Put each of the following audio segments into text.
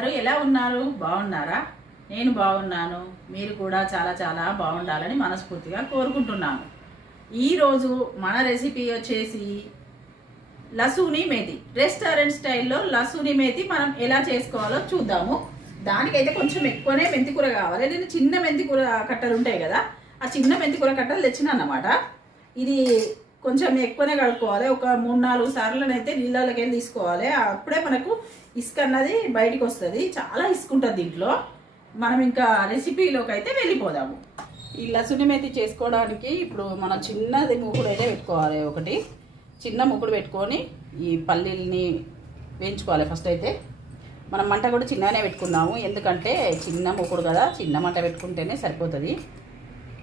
అందరూ ఎలా ఉన్నారు? బాగున్నారా? నేను బాగున్నాను. మీరు కూడా చాలా చాలా బాగుండాలని మనస్ఫూర్తిగా కోరుకుంటున్నాను. ఈరోజు మన రెసిపీ వచ్చేసి లసూని మేతి. రెస్టారెంట్ స్టైల్లో లసూని మేతి మనం ఎలా చేసుకోవాలో చూద్దాము. దానికైతే కొంచెం ఎక్కువనే మెంతికూర కావాలి. నేను చిన్న మెంతికూర కట్టలు ఉంటాయి కదా ఆ చిన్న మెంతికూర కట్టలు తెచ్చిన అన్నమాట ఇది కొంచెం ఎక్కువనే కడుక్కోవాలి. ఒక మూడు నాలుగు సార్లనైతే నీళ్ళకి వెళ్ళి తీసుకోవాలి. అప్పుడే మనకు ఇసుక అన్నది బయటికి వస్తుంది. చాలా ఇసుక ఉంటుంది దీంట్లో. మనం ఇంకా రెసిపీలోకి అయితే వెళ్ళిపోదాము. ఈ లసుని చేసుకోవడానికి ఇప్పుడు మనం చిన్నది మూకుడు అయితే పెట్టుకోవాలి. ఒకటి చిన్న ముక్కుడు పెట్టుకొని ఈ పల్లీల్ని వేయించుకోవాలి ఫస్ట్ అయితే. మనం మంట కూడా చిన్నగానే పెట్టుకుందాము. ఎందుకంటే చిన్న మూకుడు కదా చిన్న మంట పెట్టుకుంటేనే సరిపోతుంది.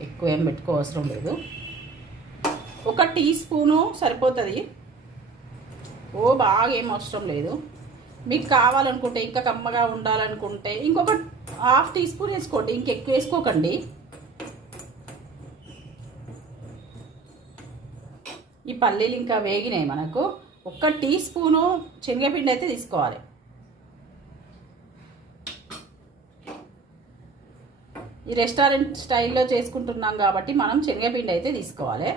ఎక్కువ ఏం పెట్టుకో అవసరం లేదు. ఒక టీ స్పూను సరిపోతుంది. ఓ బాగా ఏం అవసరం లేదు. మీకు కావాలనుకుంటే ఇంకా కమ్మగా ఉండాలనుకుంటే ఇంకొక హాఫ్ టీ స్పూన్ వేసుకోండి ఇంకెక్కువ వేసుకోకండి. ఈ పల్లీలు ఇంకా వేగినాయి మనకు. ఒక్క టీ స్పూను శనగపిండి అయితే తీసుకోవాలి. ఈ రెస్టారెంట్ స్టైల్లో చేసుకుంటున్నాం కాబట్టి మనం శనగపిండి అయితే తీసుకోవాలి.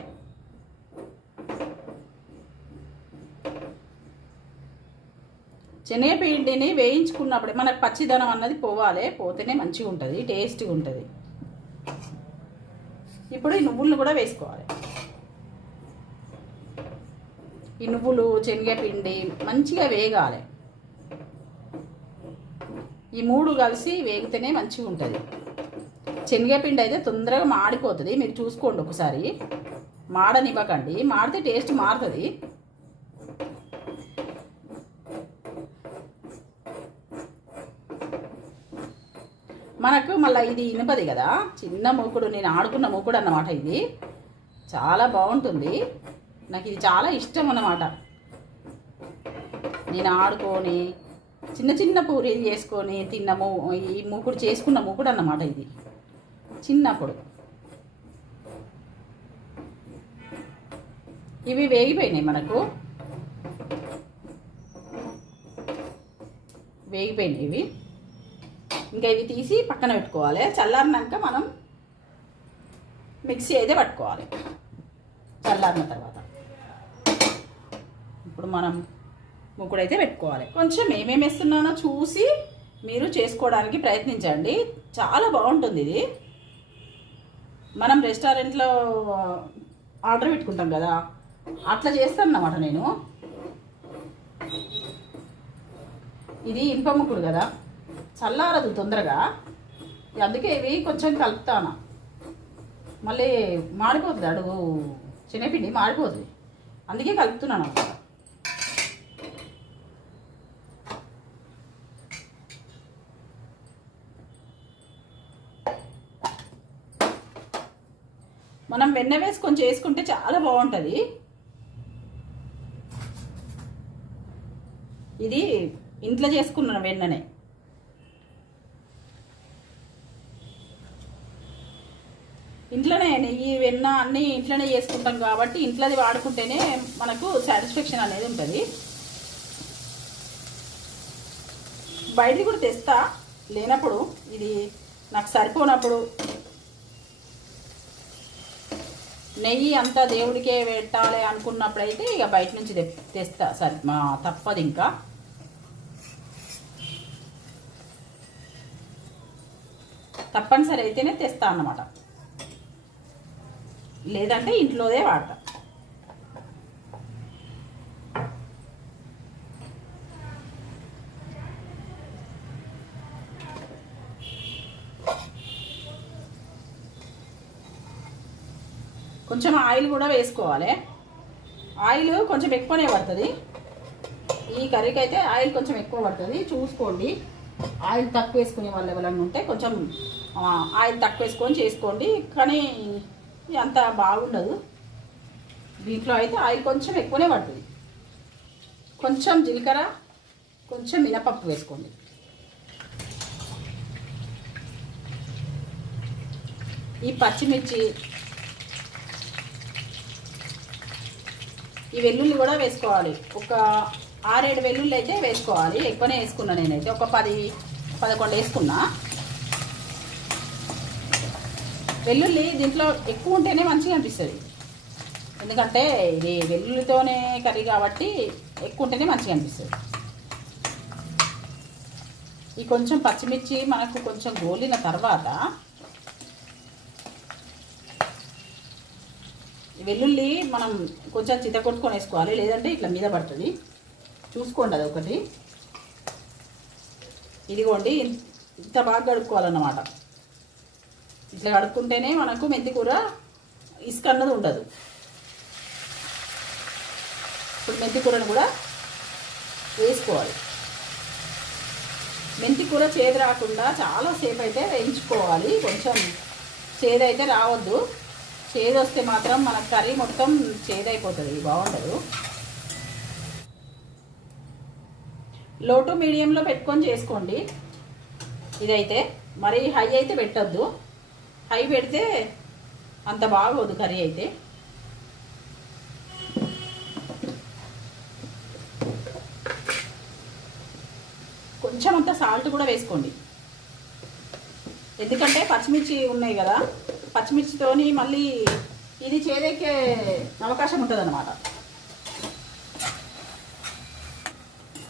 శనగపిండిని వేయించుకున్నప్పుడే మనకు పచ్చిదనం అన్నది పోవాలి పోతేనే మంచిగా ఉంటుంది టేస్ట్గా ఉంటుంది. ఇప్పుడు ఈ నువ్వులను కూడా వేసుకోవాలి. ఈ నువ్వులు శనగపిండి మంచిగా వేగాలి. ఈ మూడు కలిసి వేగితేనే మంచిగా ఉంటుంది. శనగపిండి అయితే తొందరగా మాడిపోతుంది. మీరు చూసుకోండి ఒకసారి. మాడనివ్వకండి. మాడితే టేస్ట్ మారుతుంది మనకు మళ్ళీ ఇది ఇనుపది కదా? చిన్న మూకుడు నేను ఆడుకున్న మూకుడు అన్నమాట ఇది. చాలా బాగుంటుంది. నాకు ఇది చాలా ఇష్టం అన్నమాట. నేను ఆడుకొని చిన్న చిన్న పూరీలు చేసుకొని తిన్న మూ ఈ మూకుడు చేసుకున్న మూకుడు అన్నమాట ఇది. చిన్నప్పుడు. ఇవి వేగిపోయినాయి మనకు. వేగిపోయినాయి ఇవి. ఇంకా ఇవి తీసి పక్కన పెట్టుకోవాలి. చల్లారినాక మనం మిక్సీ అయితే పట్టుకోవాలి. చల్లారిన తర్వాత. ఇప్పుడు మనం ముక్కుడైతే పెట్టుకోవాలి. కొంచెం ఏమేమి వేస్తున్నానో చూసి మీరు చేసుకోవడానికి ప్రయత్నించండి. చాలా బాగుంటుంది ఇది. మనం రెస్టారెంట్లో ఆర్డర్ పెట్టుకుంటాం కదా. అట్లా చేస్తాను అన్నమాట నేను. ఇది ఇనుప ముక్కుడు కదా. చల్లారదు తొందరగా. అందుకే ఇవి కొంచెం కలుపుతాను. మళ్ళీ మాడిపోతుంది అడుగు. చిన్నపిండి మాడిపోతుంది. అందుకే కలుపుతున్నాను అనమాట మనం వెన్న వేసుకొని చేసుకుంటే చాలా బాగుంటుంది. ఇది ఇంట్లో చేసుకున్నాను వెన్ననే. ఇంట్లోనే నెయ్యి వెన్న అన్నీ ఇంట్లోనే చేసుకుంటాం కాబట్టి ఇంట్లోది వాడుకుంటేనే మనకు సాటిస్ఫాక్షన్ అనేది ఉంటుంది. బయటికి కూడా తెస్తా లేనప్పుడు ఇది నాకు సరిపోనప్పుడు నెయ్యి అంతా దేవుడికే పెట్టాలి అనుకున్నప్పుడైతే ఇక బయట నుంచి తెస్తా సరి మా తప్పదు ఇంకా. తప్పనిసరి అయితేనే తెస్తా అన్నమాట. లేదంటే ఇంట్లోదే వాడతా. కొంచెం ఆయిల్ కూడా వేసుకోవాలి. ఆయిల్ కొంచెం ఎక్కువనే పడుతుంది. ఈ కర్రీకి అయితే ఆయిల్ కొంచెం ఎక్కువ పడుతుంది. చూసుకోండి. ఆయిల్ తక్కువ వేసుకునే వాళ్ళు ఎవరన్నా ఉంటే కొంచెం ఆయిల్ తక్కువ వేసుకొని చేసుకోండి. కానీ అంత బాగుండదు. దీంట్లో అయితే ఆయిల్ కొంచెం ఎక్కువనే పడుతుంది. కొంచెం జీలకర్ర కొంచెం మినపప్పు వేసుకోండి. ఈ పచ్చిమిర్చి ఈ వెల్లుల్లి కూడా వేసుకోవాలి. ఒక ఆరేడు వెల్లుల్లి అయితే వేసుకోవాలి. ఎక్కువనే వేసుకున్నా నేనైతే. ఒక పది పదకొండు వేసుకున్నా. వెల్లుల్లి దీంట్లో ఎక్కువ ఉంటేనే మంచిగా అనిపిస్తుంది. ఎందుకంటే ఇది వెల్లుల్లితోనే కర్రీ కాబట్టి ఎక్కువ ఉంటేనే మంచిగా అనిపిస్తుంది. ఈ కొంచెం పచ్చిమిర్చి మనకు కొంచెం గోలిన తర్వాత వెల్లుల్లి మనం కొంచెం చిత కొట్టుకొని వేసుకోవాలి లేదంటే ఇట్లా మీద పడుతుంది. చూసుకోండి అది ఒకటి ఇదిగోండి ఇంత బాగా కడుక్కోవాలన్నమాట. ఇట్లా కడుక్కుంటేనే మనకు మెంతి కూర ఇసుక అన్నది ఉండదు ఇప్పుడు మెంతి కూరను కూడా వేసుకోవాలి. మెంతి కూర చేదు రాకుండా చాలాసేపు అయితే వేయించుకోవాలి. కొంచెం చేదు అయితే రావద్దు. చేదు వస్తే మాత్రం మన కర్రీ మొత్తం చేదైపోతుంది. బాగుండదు. లో టు మీడియంలో పెట్టుకొని చేసుకోండి. ఇదైతే మరి హై అయితే పెట్టద్దు. హై పెడితే అంత బాగోదు కర్రీ అయితే. కొంచెం అంత సాల్ట్ కూడా వేసుకోండి. ఎందుకంటే పచ్చిమిర్చి ఉన్నాయి కదా పచ్చిమిర్చితోని మళ్ళీ ఇది చేదెక్కే అవకాశం ఉంటుంది అనమాట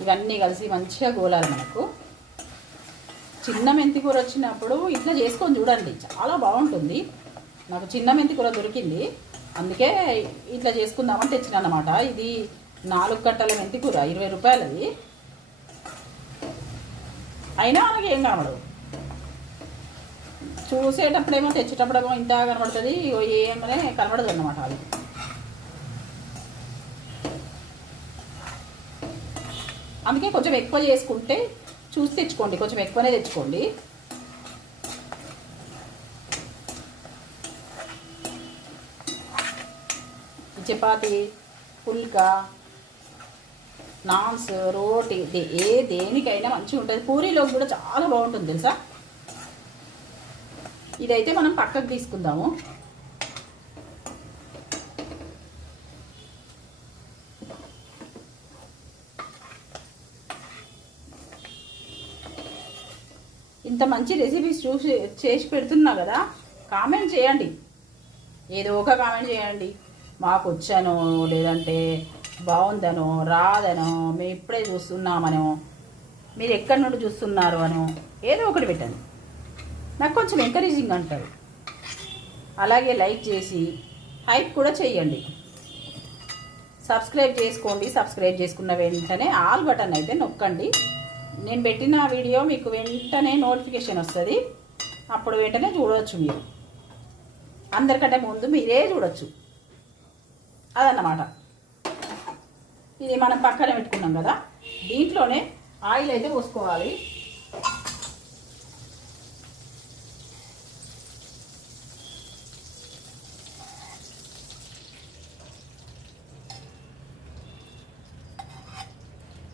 ఇవన్నీ కలిసి మంచిగా గోలాలి మనకు. చిన్న మెంతి కూర వచ్చినప్పుడు ఇట్లా చేసుకొని చూడండి. చాలా బాగుంటుంది. నాకు చిన్న మెంతి కూర దొరికింది. అందుకే ఇట్లా చేసుకుందామని తెచ్చిన అనమాట ఇది నాలుగు కట్టల మెంతి కూర ఇరవై రూపాయలది. అయినా మనకి ఏం కనబడదు చూసేటప్పుడేమో తెచ్చేటప్పుడేమో ఇంత కనబడుతుంది. ఏమనే కనబడదు అన్నమాట అది. అందుకే కొంచెం ఎక్కువ చేసుకుంటే చూసి తెచ్చుకోండి కొంచెం ఎక్కువనే తెచ్చుకోండి. చపాతి పుల్కా నాన్స్ రోటీ ఏ దేనికైనా మంచిగా ఉంటుంది. పూరీలోకి కూడా చాలా బాగుంటుంది తెలుసా? ఇదైతే మనం పక్కకు తీసుకుందాము. ఇంత మంచి రెసిపీస్ చూసి చేసి పెడుతున్నా కదా కామెంట్ చేయండి. ఏదో ఒక కామెంట్ చేయండి. మాకు వచ్చానో లేదంటే బాగుందనో రాదనో మేము ఇప్పుడే చూస్తున్నామనో మీరు ఎక్కడి నుండి చూస్తున్నారు అనో ఏదో ఒకటి పెట్టండి. నాకు కొంచెం ఎంకరేజింగ్ అంటారు. అలాగే లైక్ చేసి హైప్ కూడా చేయండి. సబ్స్క్రైబ్ చేసుకోండి. సబ్స్క్రైబ్ చేసుకున్న వెంటనే ఆల్ బటన్ అయితే నొక్కండి. నేను పెట్టిన వీడియో మీకు వెంటనే నోటిఫికేషన్ వస్తుంది. అప్పుడు వెంటనే చూడవచ్చు మీరు. అందరికంటే ముందు మీరే చూడొచ్చు. అదన్నమాట. ఇది మనం పక్కన పెట్టుకున్నాం కదా. దీంట్లోనే ఆయిల్ అయితే పోసుకోవాలి.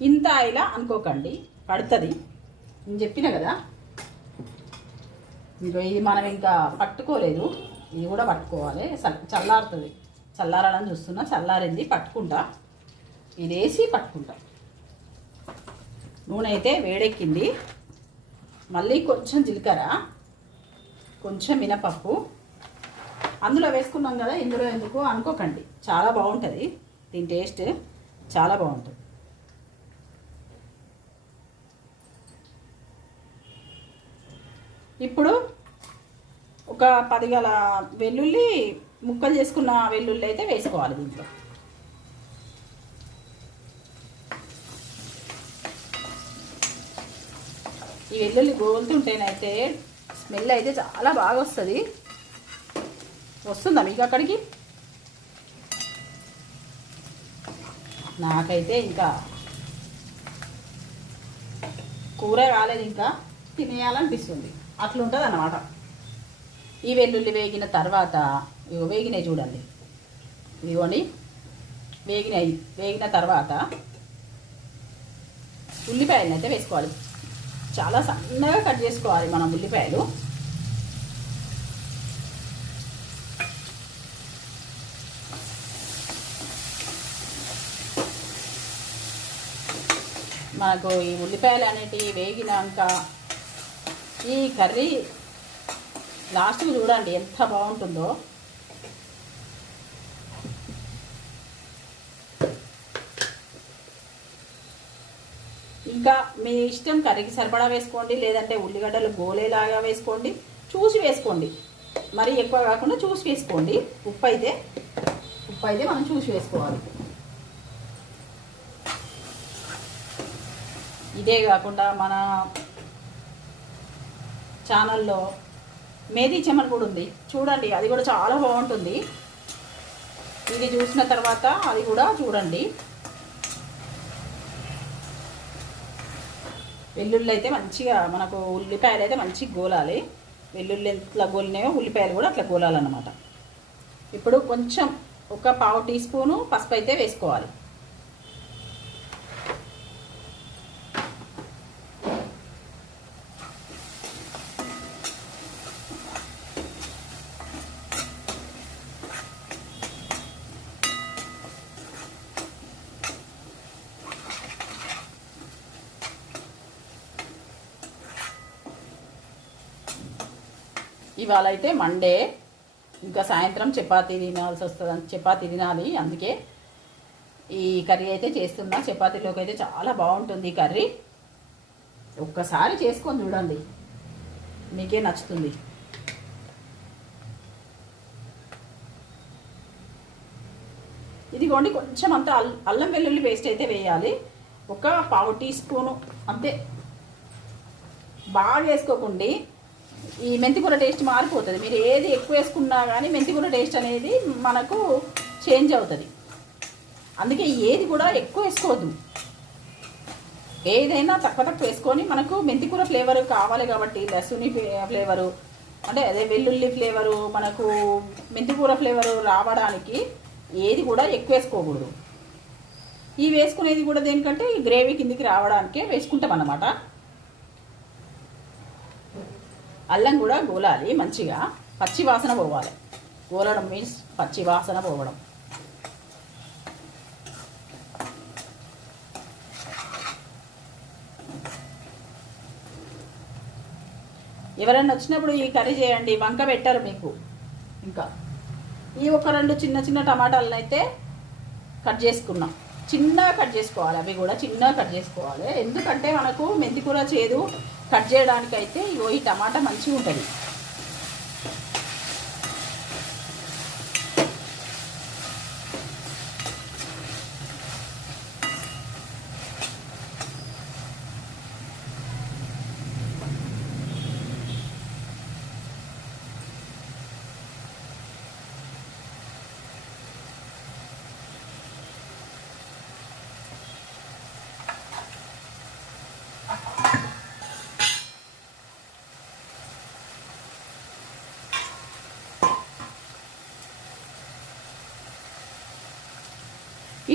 ఇంత ఆయిలా అనుకోకండి. పడుతుంది. నేను చెప్పిన కదా? ఇంకా ఇది మనం ఇంకా పట్టుకోలేదు. ఇది కూడా పట్టుకోవాలి. చల్లారుతుంది. చల్లారాలని చూస్తున్నా. చల్లారింది పట్టుకుంటా. ఇది వేసి పట్టుకుంటా. నూనె అయితే వేడెక్కింది. మళ్ళీ కొంచెం జీలకర్ర కొంచెం మినపప్పు. అందులో వేసుకున్నాం కదా ఇందులో ఎందుకు? అనుకోకండి. చాలా బాగుంటుంది. దీని టేస్ట్ చాలా బాగుంటుంది. ఇప్పుడు ఒక పది గల వెల్లుల్లి ముక్కలు చేసుకున్న వెల్లుల్లి అయితే వేసుకోవాలి దీంట్లో. ఈ వెల్లుల్లి గోలుతుంటేనైతే స్మెల్ అయితే చాలా బాగా వస్తుంది. వస్తుందా మీకు అక్కడికి? నాకైతే ఇంకా కూర కాలేదు ఇంకా తినేయాలనిపిస్తుంది. అట్లుంటుంది అన్నమాట ఈ వెల్లుల్లి వేగిన తర్వాత ఇవి వేగినాయి చూడండి. ఇదిగోండి వేగినాయి వేగిన తర్వాత ఉల్లిపాయలను అయితే వేసుకోవాలి. చాలా సన్నగా కట్ చేసుకోవాలి మనం ఉల్లిపాయలు. మనకు ఈ ఉల్లిపాయలు అనేటివి వేగినాక ఈ కర్రీ లాస్ట్కి చూడండి ఎంత బాగుంటుందో. ఇంకా మీ ఇష్టం కర్రీకి సరిపడా వేసుకోండి లేదంటే ఉల్లిగడ్డలు గోలేలాగా వేసుకోండి చూసి వేసుకోండి. మరి ఎక్కువ కాకుండా చూసి వేసుకోండి. ఉప్పు అయితే ఉప్పు అయితే మనం చూసి వేసుకోవాలి. ఇదే కాకుండా మన ఛానల్లో మేదీ చెమన్ కూడా ఉంది. చూడండి అది కూడా చాలా బాగుంటుంది. ఇది చూసిన తర్వాత అది కూడా చూడండి. వెల్లుల్లి అయితే మంచిగా మనకు ఉల్లిపాయలు అయితే మంచిగా గోలాలి. వెల్లుల్లి ఎట్లా గోలినాయో ఉల్లిపాయలు కూడా అట్లా గోలాలన్నమాట. ఇప్పుడు కొంచెం ఒక పావు టీ స్పూను పసుపు అయితే వేసుకోవాలి. ఇవాళ అయితే మండే ఇంకా సాయంత్రం చపాతీ తినాల్సి వస్తుంది చపాతీ తినాలి అందుకే ఈ కర్రీ అయితే చేస్తున్నా. చపాతీలోకి అయితే చాలా బాగుంటుంది ఈ కర్రీ. ఒక్కసారి చేసుకొని చూడండి. మీకే నచ్చుతుంది. ఇదిగోండి కొంచెం అంత అల్లం వెల్లుల్లి పేస్ట్ అయితే వేయాలి. ఒక పావు టీ స్పూను అంతే. బాగా వేసుకోకండి. ఈ మెంతికూర టేస్ట్ మారిపోతుంది. మీరు ఏది ఎక్కువ వేసుకున్నా కానీ మెంతికూర టేస్ట్ అనేది మనకు చేంజ్ అవుతుంది. అందుకే ఏది కూడా ఎక్కువ వేసుకోవద్దు. ఏదైనా తక్కువ తక్కువ వేసుకొని మనకు మెంతికూర ఫ్లేవర్ కావాలి కాబట్టి లసుని ఫ్లేవరు అంటే అదే వెల్లుల్లి ఫ్లేవరు మనకు మెంతికూర ఫ్లేవరు రావడానికి ఏది కూడా ఎక్కువ వేసుకోకూడదు. ఈ వేసుకునేది కూడా దేనికంటే ఈ గ్రేవీ కిందికి రావడానికే వేసుకుంటాం అన్నమాట అల్లం కూడా గోలాలి మంచిగా. పచ్చి వాసన పోవాలి. గోలడం మీన్స్ పచ్చి వాసన పోవడం. ఎవరైనా వచ్చినప్పుడు ఈ కర్రీ చేయండి వంక పెట్టారు మీకు. ఇంకా ఈ ఒక రెండు చిన్న చిన్న టమాటాలను అయితే కట్ చేసుకున్నాం. చిన్నగా కట్ చేసుకోవాలి అవి కూడా చిన్నగా కట్ చేసుకోవాలి. ఎందుకంటే మనకు మెంతికూర చేదు కట్ చేయడానికైతే ఇగో ఈ టమాటా మంచిగా ఉంటుంది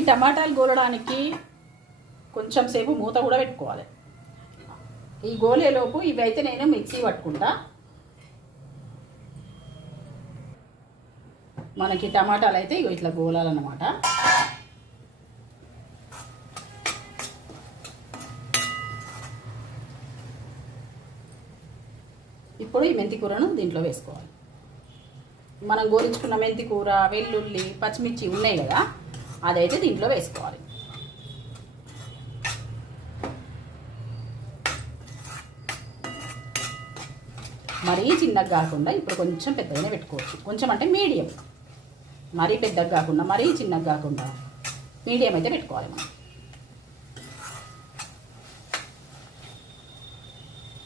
ఈ టమాటాలు గోలడానికి కొంచెం సేపు మూత కూడా పెట్టుకోవాలి. ఈ గోలేలోపు ఇవి అయితే నేను మిక్సీ పట్టుకుంటా. మనకి టమాటాలు అయితే ఇగో ఇట్లా గోలాలన్నమాట. ఇప్పుడు ఈ మెంతి కూరను దీంట్లో వేసుకోవాలి. మనం గోరించుకున్న మెంతి కూర వెల్లుల్లి పచ్చిమిర్చి ఉన్నాయి కదా. అదైతే దీంట్లో వేసుకోవాలి. మరీ చిన్నగా కాకుండా ఇప్పుడు కొంచెం పెద్దగానే పెట్టుకోవచ్చు. కొంచెం అంటే మీడియం. మరీ పెద్దగా కాకుండా మరీ చిన్నగా కాకుండా మీడియం అయితే పెట్టుకోవాలి మనం.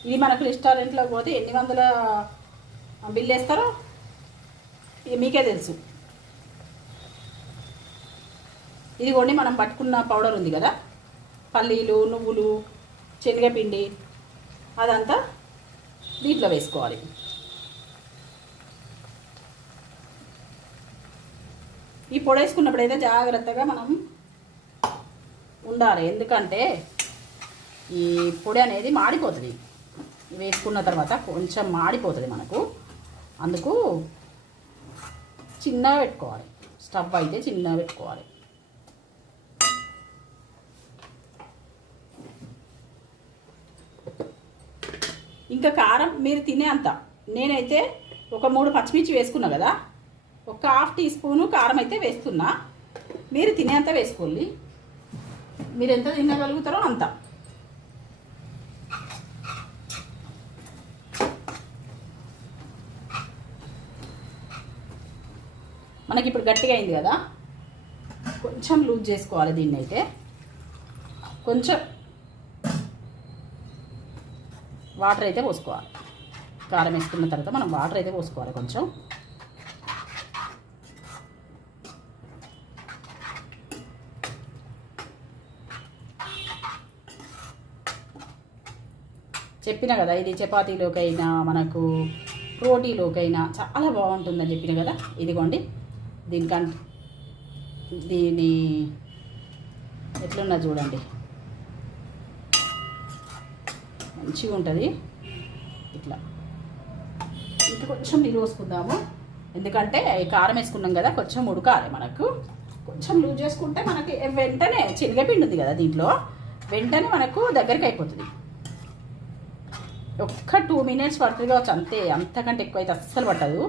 ఇది మనకు రెస్టారెంట్లో పోతే ఎన్ని వందల బిల్ వేస్తారో? ఇక మీకే తెలుసు. ఇదిగోండి మనం పట్టుకున్న పౌడర్ ఉంది కదా? పల్లీలు నువ్వులు శనగపిండి అదంతా దీంట్లో వేసుకోవాలి. ఈ పొడి వేసుకున్నప్పుడు అయితే జాగ్రత్తగా మనం ఉండాలి. ఎందుకంటే ఈ పొడి అనేది మాడిపోతుంది. వేసుకున్న తర్వాత కొంచెం మాడిపోతుంది మనకు. అందుకు చిన్నగా పెట్టుకోవాలి. స్టవ్ అయితే చిన్నగా పెట్టుకోవాలి. ఇంకా కారం మీరు తినే అంత. నేనైతే ఒక మూడు పచ్చిమిర్చి వేసుకున్నా కదా. ఒక హాఫ్ టీ స్పూను కారం అయితే వేస్తున్నా. మీరు తినేంత వేసుకోండి. మీరు ఎంత తినగలుగుతారో అంత. మనకి ఇప్పుడు గట్టిగా అయింది కదా. కొంచెం లూజ్ చేసుకోవాలి దీన్ని అయితే కొంచెం వాటర్ అయితే పోసుకోవాలి. కారం వేసుకున్న తర్వాత మనం వాటర్ అయితే పోసుకోవాలి కొంచెం. చెప్పిన కదా ఇది చపాతీలోకైనా మనకు రోటీలోకైనా చాలా బాగుంటుందని చెప్పిన కదా ఇదిగోండి. దీనికంట దీని ఎట్లున్నా చూడండి. మంచిగా ఉంటుంది ఇట్లా. ఇంకా కొంచెం నీళ్ళు పోసుకుందాము. ఎందుకంటే కారం వేసుకున్నాం కదా కొంచెం ఉడకాలి మనకు. కొంచెం లూజ్ చేసుకుంటే మనకి వెంటనే శనగపిండి ఉంది కదా దీంట్లో. వెంటనే మనకు దగ్గరికి అయిపోతుంది. ఒక్క టూ మినిట్స్ పడుతుంది కావచ్చు అంతే. అంతకంటే ఎక్కువ అయితే అస్సలు పట్టదు.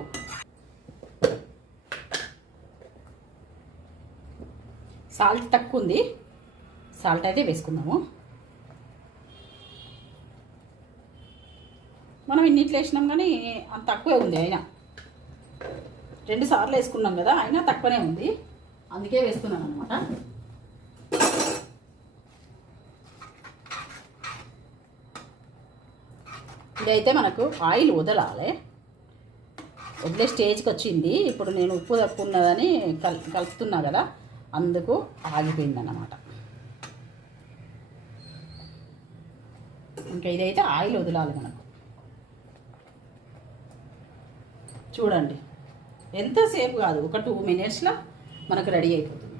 సాల్ట్ తక్కువ ఉంది సాల్ట్ అయితే వేసుకుందాము. మనం వేసినాం కానీ అంత తక్కువే ఉంది అయినా. రెండు సార్లు వేసుకున్నాం కదా అయినా తక్కువనే ఉంది. అందుకే వేస్తున్నాను అనమాట ఇదైతే మనకు ఆయిల్ వదలాలి. వదిలే స్టేజ్కి వచ్చింది. ఇప్పుడు నేను ఉప్పు తక్కువ ఉన్నదని కల్ కలుపుతున్నా కదా అందుకు ఆగిపోయింది అన్నమాట. ఇంకా ఇదైతే ఆయిల్ వదలాలి మనకు. చూడండి. ఎంతసేపు కాదు ఒక టూ మినిట్స్లో మనకు రెడీ అయిపోతుంది.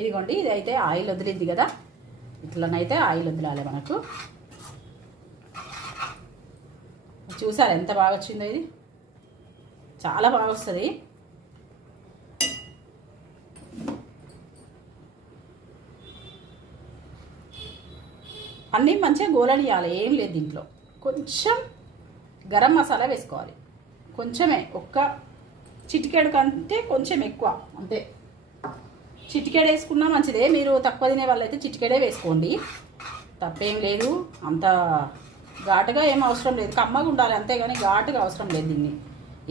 ఇదిగోండి ఇది అయితే ఆయిల్ వదిలింది కదా? ఇట్లనైతే ఆయిల్ వదిలాలి మనకు. చూసారు ఎంత బాగా వచ్చిందో ఇది? చాలా బాగా వస్తుంది. అన్నీ మంచిగా గోలనియాలి ఏం లేదు దీంట్లో. కొంచెం గరం మసాలా వేసుకోవాలి. కొంచెమే ఒక్క చిటికేడు కంటే కొంచెం ఎక్కువ అంతే. చిటికేడు వేసుకున్నా మంచిదే మీరు తక్కువ తినే వాళ్ళైతే చిటికేడే వేసుకోండి. తప్పేం లేదు అంత ఘాటుగా ఏం అవసరం లేదు. కమ్మగా ఉండాలి అంతేగాని ఘాటుగా అవసరం లేదు దీన్ని.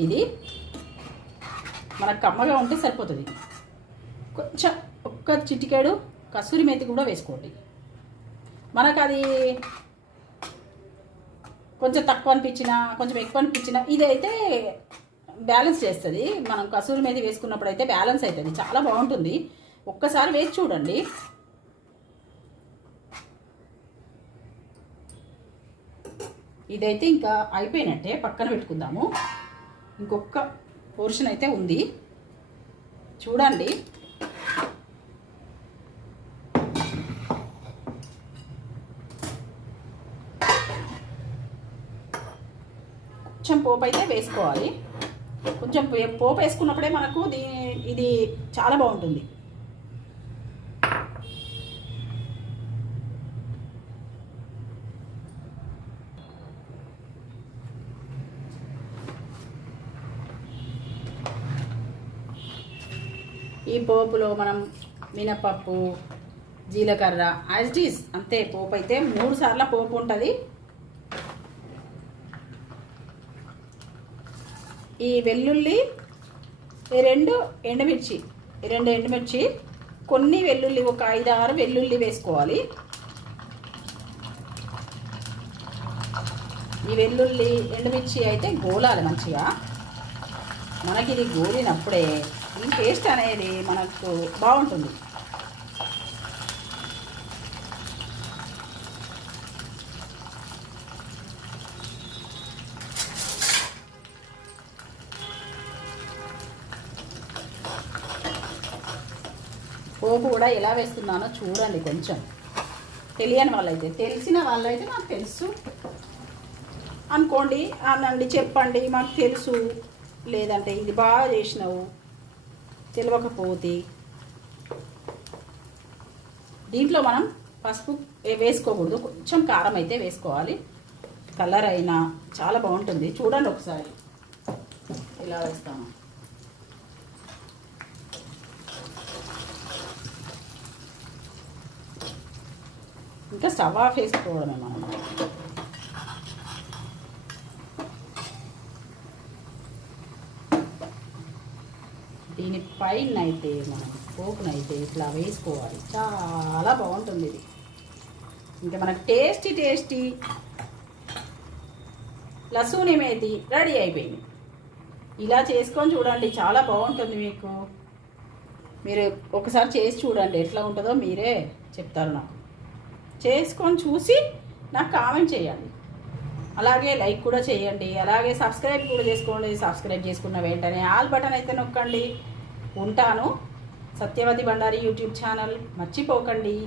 ఇది మనకు కమ్మగా ఉంటే సరిపోతుంది. కొంచెం ఒక్క చిటికేడు కస్తూరి మేతి కూడా వేసుకోండి. మనకు అది కొంచెం తక్కువ అనిపించినా కొంచెం ఎక్కువ అనిపించినా ఇదైతే బ్యాలెన్స్ చేస్తుంది. మనం కసూరి మీద వేసుకున్నప్పుడు అయితే బ్యాలెన్స్ అవుతుంది చాలా బాగుంటుంది. ఒక్కసారి వేసి చూడండి. ఇదైతే ఇంకా అయిపోయినట్టే. పక్కన పెట్టుకుందాము. ఇంకొక పోర్షన్ అయితే ఉంది. చూడండి కొంచెం పోపు అయితే వేసుకోవాలి. కొంచెం పోపు వేసుకున్నప్పుడే మనకు దీ ఇది చాలా బాగుంటుంది. ఈ పోపులో మనం మినపప్పు జీలకర్ర యాజ్ ఇట్ ఈస్ అంతే పోపు అయితే మూడు సార్ల పోపు ఉంటుంది. ఈ వెల్లుల్లి ఈ రెండు ఎండుమిర్చి ఈ రెండు ఎండుమిర్చి కొన్ని వెల్లుల్లి ఒక ఐదు ఆరు వెల్లుల్లి వేసుకోవాలి. ఈ వెల్లుల్లి ఎండుమిర్చి అయితే గోలాలి మంచిగా. మనకి ఇది గోలినప్పుడే ఈ టేస్ట్ అనేది మనకు బాగుంటుంది. కూడా ఎలా వేస్తున్నానో చూడండి కొంచెం. తెలియని వాళ్ళైతే. తెలిసిన వాళ్ళైతే నాకు తెలుసు. అనుకోండి అనండి చెప్పండి మాకు తెలుసు. లేదంటే ఇది బాగా చేసినావు. తెలియకపోతే దీంట్లో మనం పసుపు వేసుకోకూడదు. కొంచెం కారం అయితే వేసుకోవాలి. కలర్ అయినా చాలా బాగుంటుంది. చూడండి ఒకసారి. ఇలా వేస్తాము. ఇంకా స్టవ్ ఆఫ్ వేసుకోవడమే మనం. దీని పైన అయితే మనం పోపునైతే ఇట్లా వేసుకోవాలి. చాలా బాగుంటుంది ఇది. ఇంకా మనకు tasty tasty lasooni methi ready అయిపోయింది. ఇలా చేసుకొని చూడండి చాలా బాగుంటుంది మీకు. మీరు ఒకసారి చేసి చూడండి ఎట్లా ఉంటుందో మీరే చెప్తారు నాకు. చేసుకొని చూసి నాకు కామెంట్ చేయండి. అలాగే లైక్ కూడా చేయండి. అలాగే సబ్స్క్రైబ్ కూడా చేసుకోండి. సబ్స్క్రైబ్ చేసుకున్న వెంటనే ఆల్ బటన్ అయితే నొక్కండి. ఉంటాను. సత్యవతి బండారి యూట్యూబ్ ఛానల్ మర్చిపోకండి.